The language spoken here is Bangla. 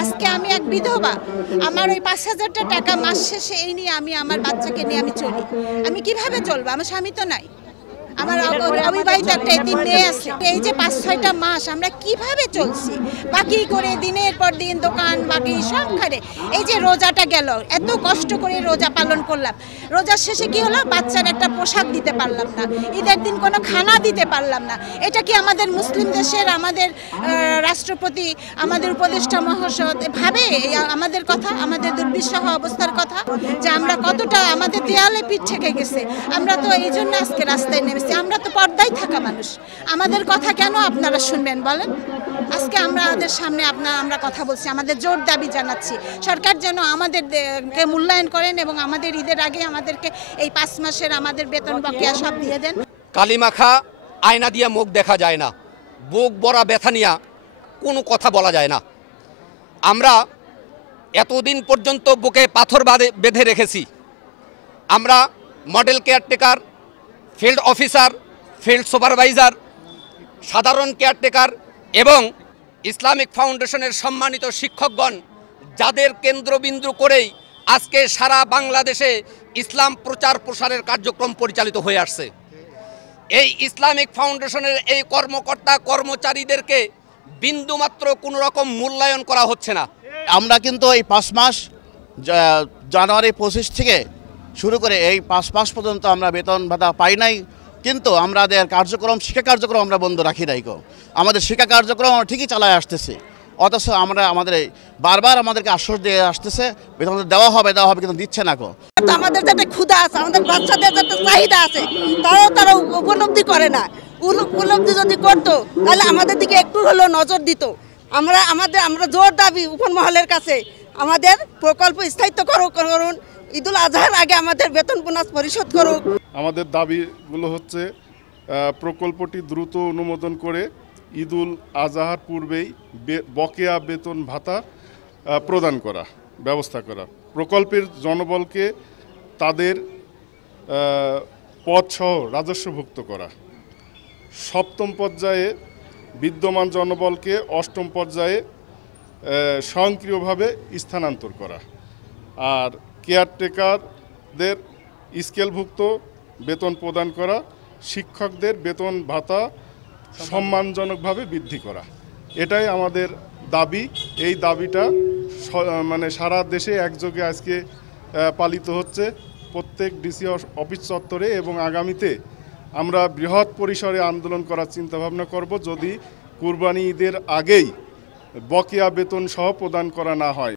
আজকে আমি এক বিধবা, আমার ওই ৫,০০০ টাকা মাস শেষে এই নিয়ে আমি আমার বাচ্চাকে নিয়ে আমি চলি। আমি কিভাবে চলবো? আমার স্বামী তো নাই, আমার অবিবাহিত একটা এতিম মেয়ে আছে। এই যে ৫-৬টা মাস আমরা কিভাবে চলছি, বাকি করে দিনের পর দিন দোকান বাকি সংসারে। এই যে রোজাটা গেল, এত কষ্ট করে রোজা পালন করলাম, রোজার শেষে কি হলো? বাচ্চার একটা পোশাক দিতে পারলাম না, ঈদের দিন কোনো খানা দিতে পারলাম না। এটা কি আমাদের মুসলিম দেশের আমাদের রাষ্ট্রপতি, আমাদের উপদেষ্টা মহাশয় ভাবে আমাদের কথা, আমাদের দুর্বিষহ অবস্থার কথা, যে আমরা কতটা আমাদের দেয়ালে পিঠ ঠেকে গেছে? আমরা তো এই জন্য আজকে রাস্তায় নেমেছি। আমরা তো পর্দায় থাকা মানুষ, আমাদের কথা কেন আপনারা শুনবেন বলেন? আজকে আমাদের সামনে আমরা কথা বলছি, আমাদের জোর দাবি জানাচ্ছি সরকার যেন আমাদেরকে মূল্যায়ন করেন এবং আমাদের ঈদের আগে আমাদেরকে এই 5 মাসের আমাদের বেতন বকেয়া সব দিয়ে দেন। কালিমাখা আয়না দিয়ে মুখ দেখা যায় না, বুক বড়া ব্যথা নিয়ে কোনো কথা বলা যায় না। আমরা এতদিন পর্যন্ত বুকে পাথর বেঁধে রেখেছি। আমরা model caretaker, field officer, field supervisor, সাধারণ কেয়ারটেকার এবং ইসলামিক ফাউন্ডেশনের সম্মানিত শিক্ষকগণ, যাদের কেন্দ্রবিন্দু করেই আজকে সারা বাংলাদেশে ইসলাম প্রচার প্রসারের কার্যক্রম পরিচালিত হয়ে আসছে। এই ইসলামিক ফাউন্ডেশনের এই কর্মকর্তা কর্মচারীদেরকে বিন্দুমাত্র কোনো রকম মূল্যায়ন করা হচ্ছে না। আমরা কিন্তু এই 5 মাস জানুয়ারি 25 থেকে শুরু করে এই 5 মাস পর্যন্ত আমরা বেতন ভাতা পাই নাই, কিন্তু আমাদের শিক্ষা কার্যক্রম আমরা বন্ধ রাখি নাই। আমাদের শিক্ষা কার্যক্রম আমরা ঠিকই চালায় আসতেছি, অথচ আমাদের বারবার আমাদেরকে আশ্বাস দিয়ে আসতেছে বেতন দেওয়া হবে কিন্তু দিচ্ছে না। আমাদের যাতে ক্ষুধা আছে, আমাদের বাচ্চাদের যাতে চাহিদা আছে, তারা উপলব্ধি করে না। উপলব্ধি যদি করতো তাহলে আমাদের দিকে একটু হলেও নজর দিত। আমরা জোর দাবি উপমহলের কাছে, আমাদের প্রকল্প স্থায়িত্ব করুন, ঈদুল আজহার আগে আমাদের বেতন বোনাস পরিশোধ করুক। আমাদের দাবিগুলো হচ্ছে প্রকল্পটি দ্রুত অনুমোদন করে ঈদুল আজহার পূর্বেই বকেয়া বেতন ভাতা প্রদান করা ব্যবস্থা করা, প্রকল্পের জনবলকে তাদের পদসহ রাজস্বভুক্ত করা, 7ম পর্যায়ে বিদ্যমান জনবলকে 8ম পর্যায়ে স্বয়ংক্রিয়ভাবে স্থানান্তর করা, আর কেয়ারটেকারদের স্কেলভুক্ত বেতন প্রদান করা, শিক্ষকদের বেতন ভাতা সম্মানজনকভাবে বৃদ্ধি করা। এটাই আমাদের দাবি। এই দাবিটা সারা দেশে একযোগে আজকে পালিত হচ্ছে প্রত্যেক ডিসি অফিস চত্বরে, এবং আগামীতে আমরা বৃহৎ পরিসরে আন্দোলন করার চিন্তাভাবনা করব যদি কুরবানি ঈদের আগেই বকেয়া বেতন সহ প্রদান করা না হয়।